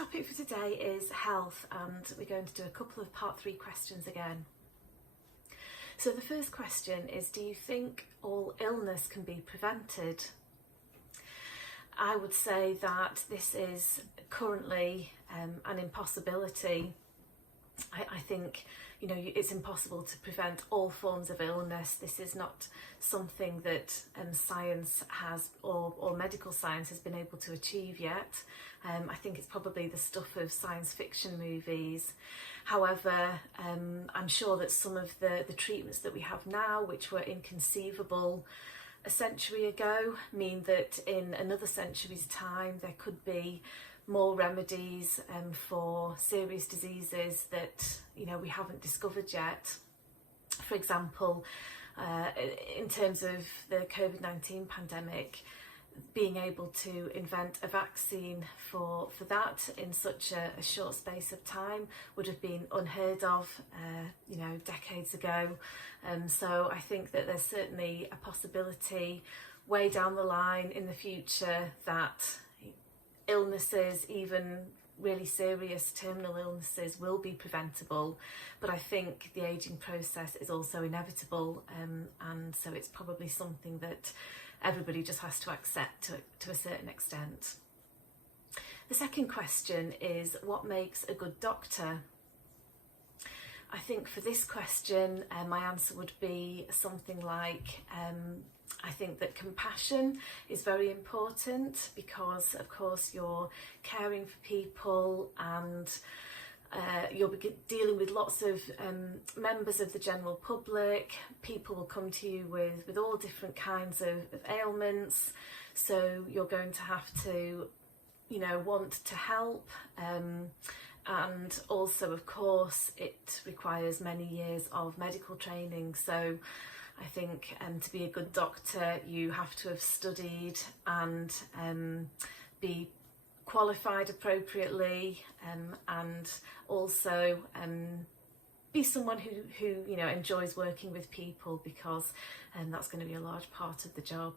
topic for today is health, and we're going to do a couple of part 3 questions again. So the first question is, do you think all illness can be prevented? I would say that this is currently an impossibility. I think, you know, it's impossible to prevent all forms of illness. This is not something that science has or medical science has been able to achieve yet. I think it's probably the stuff of science fiction movies. However, I'm sure that some of the treatments that we have now, which were inconceivable a century ago, mean that in another century's time there could be more remedies for serious diseases that, you know, we haven't discovered yet. For example, in terms of the COVID-19 pandemic, being able to invent a vaccine for that in such a short space of time would have been unheard of, you know, decades ago. So I think that there's certainly a possibility way down the line in the future that illnesses, even really serious terminal illnesses, will be preventable. But I think the ageing process is also inevitable, and so it's probably something that everybody just has to accept to a certain extent. The second question is, what makes a good doctor? I think for this question, my answer would be something like, I think that compassion is very important because, of course, you're caring for people and you're dealing with lots of members of the general public. People will come to you with all different kinds of ailments, so you're going to have to, you know, want to help, and also, of course, it requires many years of medical training. So I think to be a good doctor, you have to have studied and be qualified appropriately, and also be someone who you know, enjoys working with people, because that's going to be a large part of the job.